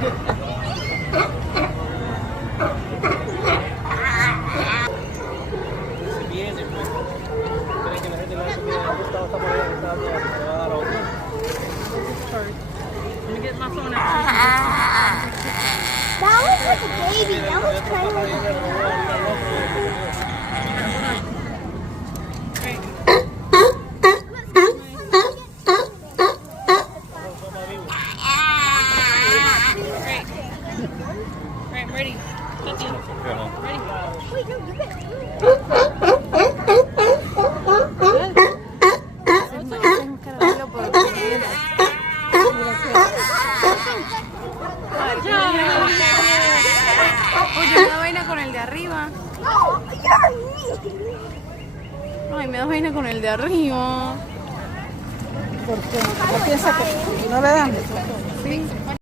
Si viene, pues. Cree que la gente le hace que está por allá, le va a dar a otro. Let me get my phone out. That was like a baby. That was kind of like Right, I'm ready. Touch you. Ready? Wait, no, you get Oye, me da vaina con el de arriba. Ay, me da vaina con el de arriba. ¿Por qué? ¿No piensa que no le dan? Sí.